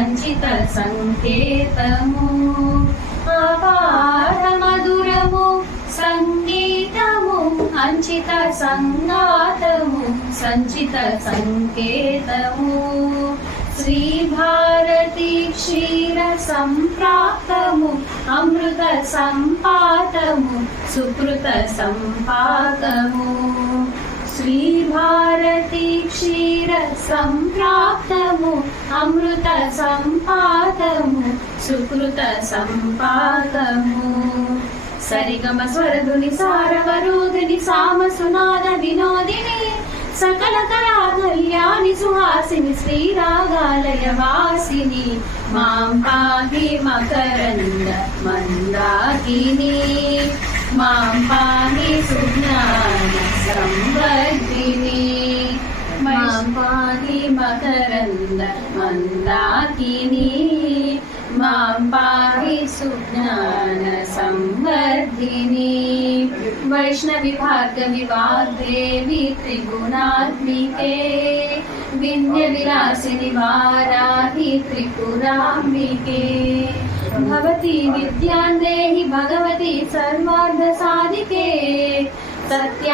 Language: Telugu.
సంచిత సంకేతము ఆపార మధురము సంగీతము అంచిత సంగాతము సంచిత సంకేతము శ్రీ భారతి క్షీర సంప్రాప్తము అమృత సంపాతము సుకృత సంపాతము శ్రీ భారతి క్షీర సంప్రాప్తము అమృత సంపాతము సుకృత సంపాతము సరిగమ స్వరధుని సారవరోధిని సామసునాద వినోదిని సకల కళా కళ్యాణి సుహాసిని శ్రీరాగాలయ వాసిని మాం పాహి మకరంద మందాకిని మాం పాహి సుజ్ఞాన సంవర్ధిని మాం పాహి మకరంద మందాకిని మాం పాహి సుజ్ఞాన సంవర్ధిని వైష్ణవి భార్గవి వాగ్దేవి త్రిగుణాత్మికే వింధ్య విలాసిని వారాహి త్రిపురాంబికే భవతి విద్యాం దేహి భగవతి సర్వార్థ సాధికే సత్య